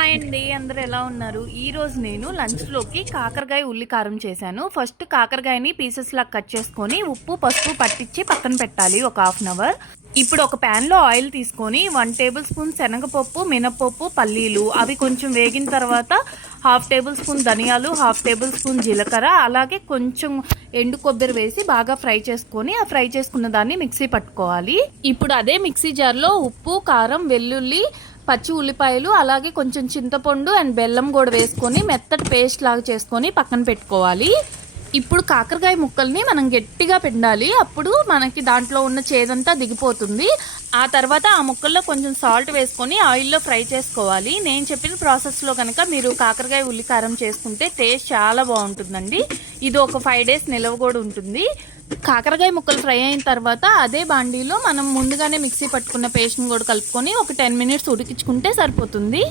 Hi అండి, అందరూ ఎలా ఉన్నారు? ఈరోజు నేను లంచ్లోకి కాకరకాయ ఉల్లి కారం చేశాను. ఫస్ట్ కాకరకాయని పీసెస్ లాగా కట్ చేసుకొని ఉప్పు పసుపు పట్టించి పక్కన పెట్టాలి ఒక హాఫ్ అన్ అవర్. ఇప్పుడు ఒక ప్యాన్లో ఆయిల్ తీసుకొని 1 టేబుల్ స్పూన్ శనగపప్పు, మినపప్పు, పల్లీలు అవి కొంచెం వేగిన తర్వాత హాఫ్ టేబుల్ స్పూన్ ధనియాలు, హాఫ్ టేబుల్ స్పూన్ జీలకర్ర, అలాగే కొంచెం ఎండు కొబ్బరి వేసి బాగా ఫ్రై చేసుకొని ఆ ఫ్రై చేసుకున్న దాన్ని మిక్సీ పట్టుకోవాలి. ఇప్పుడు అదే మిక్సీ జార్లో ఉప్పు, కారం, వెల్లుల్లి, పచ్చి ఉల్లిపాయలు, అలాగే కొంచెం చింతపండు అండ్ బెల్లం కూడా వేసుకొని మెత్తటి పేస్ట్ లాగా చేసుకొని పక్కన పెట్టుకోవాలి. ఇప్పుడు కాకరకాయ ముక్కల్ని మనం గట్టిగా పిండాలి. అప్పుడు మనకి దాంట్లో ఉన్న చేదంతా దిగిపోతుంది. ఆ తర్వాత ఆ ముక్కల్లో కొంచెం సాల్ట్ వేసుకొని ఆయిల్లో ఫ్రై చేసుకోవాలి. నేను చెప్పిన ప్రాసెస్లో కనుక మీరు కాకరకాయ ఉల్లి కారం చేసుకుంటే టేస్ట్ చాలా బాగుంటుందండి. ఇది ఒక 5 days నిలవ కూడా ఉంటుంది. కాకరకాయ ముక్కలు ఫ్రై అయిన తర్వాత అదే బాండీలో మనం ముందుగానే మిక్సీ పట్టుకున్న పేస్ట్ని కూడా కలుపుకొని ఒక 10 minutes ఉడికించుకుంటే సరిపోతుంది.